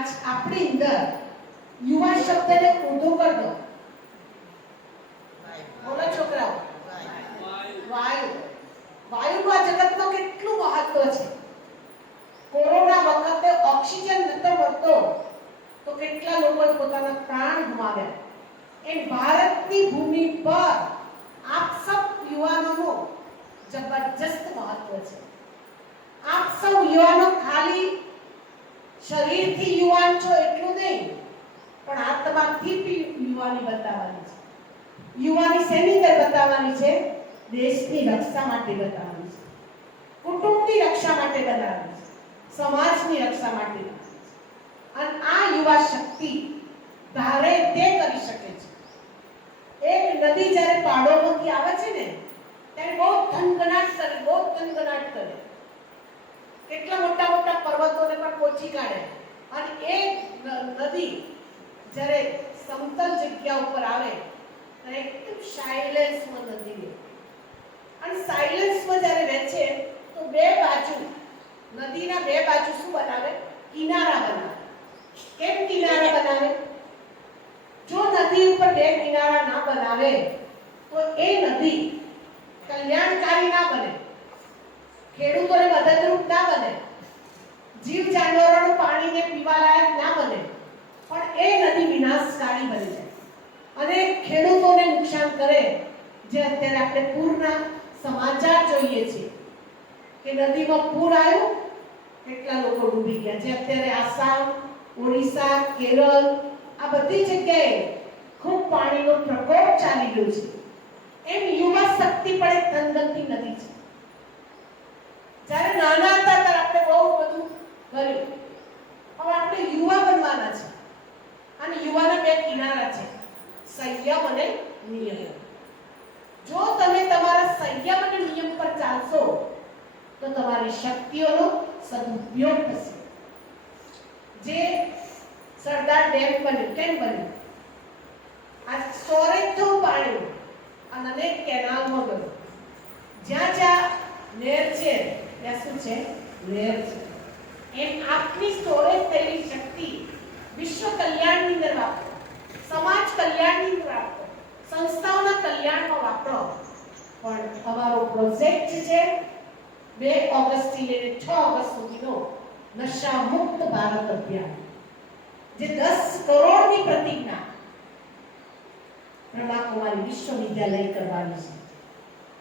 આજ આપણી અંદર યુવા શબ્દને ઊંધો કરી દો. બોલો છોકરાઓ. વાયુ. વાયુનું આ જગતમાં કેટલું મહત્વ છે. કોરોના વખતે ઓક્સિજન નતો મળતો તો કેટલા લોકોએ પોતાના પ્રાણ ગુમાવ્યા. એ ભારતની ભૂમિ પર આપ સૌ યુવાનોનું જબરજસ્ત મહત્વ છે. આપ સૌ યુવાનો ખાલી શરીરથી યુવાન છો એટલું નહીં, પણ આત્માથી બી યુવાની બતાવવાની છે. યુવાની શેની અંદર બતાવવાની છે? દેશની રક્ષા માટે બતાવવાની છે, કુટુંબની રક્ષા માટે બતાવવાની છે, સમાજની રક્ષા માટે. અને આ યુવા શક્તિ ધારે તે કરી શકે છે. એક નદી જ્યારે પાડોમાંથી આવે છે ને ત્યારે બહુ થનગનાટ કરે, બહુ થનગનાટ કરે. કેટલા મોટા મોટા પર્વતોને પણ પોચી કાઢે. અને એ નદી જ્યારે સમતલ જગ્યા ઉપર આવે ત્યારે એકદમ સાયલેન્સમાં નદી રહે. અને સાયલેન્સમાં જ્યારે રહે છે તો બે બાજુ, નદીના બે બાજુ શું બનાવે? કિનારા બનાવે. કેમ કિનારા બનાવે? જો નદી ઉપર બે કિનારા ના બનાવે તો એ નદી કલ્યાણકારી ના બને, ખેડૂતોને મદદરૂપ ના બને, જીવ જાનવરોનું પાણીને પીવા લાયક ના બને, પણ એ નદી વિનાશકારી બની જાય અને ખેડૂતોને નુકસાન કરે. જે અત્યારે આપણે પૂરના સમાચાર જોઈએ છે કે નદીમાં પૂર આવ્યું, કેટલા લોકો ડૂબી ગયા. જે અત્યારે આસામ, ઓડિશા, કેરળ આ બધી જગ્યાએ ખૂબ પાણીનો પ્રકોપ ચાલી રહ્યો છે. એમ યુવા શક્તિ પણ એક ધનગંતી નદી છે. જ્યારે નાના હતા ત્યારે આપણે બહુ બધું કર્યું, હવે આપણે યુવા બનવાના છે. અને યુવાના બે કિનારા છે, સંયમ અને નિયમ. જો તમે તમારા સંયમ અને નિયમ પર ચાલશો તો તમારી શક્તિઓનો સદુપયોગ થશે. જે સરદાર ડેમ બન્યું, કેમ બન્યું? આ સ્ટોરેજ થયું પાણી અને અનેક કેનાલમાં ગયું. જ્યાં જ્યાં નહેર છે ત્યાં શું છે? નહેર છે. એમ આપની સ્ટોરેજ થયેલી શક્તિ વિશ્વ કલ્યાણની અંદર વાપરો, સમાજ કલ્યાણની અંદર વાપરો, સંસ્થાઓના કલ્યાણમાં વાપરો. પણ અમારો પ્રોજેક્ટ છે 2 ઓગસ્ટથી લઈને 6 ઓગસ્ટ સુધીનો નશા મુક્ત ભારત અભિયાન, જે 10 કરોડની પ્રતિજ્ઞા બ્રહ્માકુમારી વિશ્વવિદ્યાલય કરવાની છે.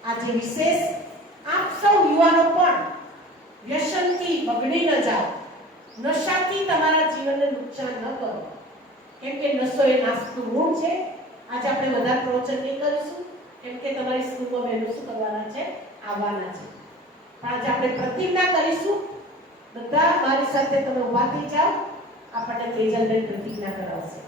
આજે વિશેષ આપ સૌ યુવાનો પણ વ્યસનથી બગડી ન જાઓ, નશાથી તમારા જીવનને નુકસાન ન કરો. કેમ કે નશો એ નાશનું ઋણ છે. આજે આપણે વધારે પ્રવચન નહીં કરીશું, કેમ કે તમારી સ્કૂલમાં વહેલું શું કરવાના છે? આવવાના છે. પણ આજે આપણે પ્રતિજ્ઞા કરીશું. બધા મારી સાથે તમે ઊભા થઈ જાઓ. આપણને તેજલબેન પ્રતિજ્ઞા કરાવશે.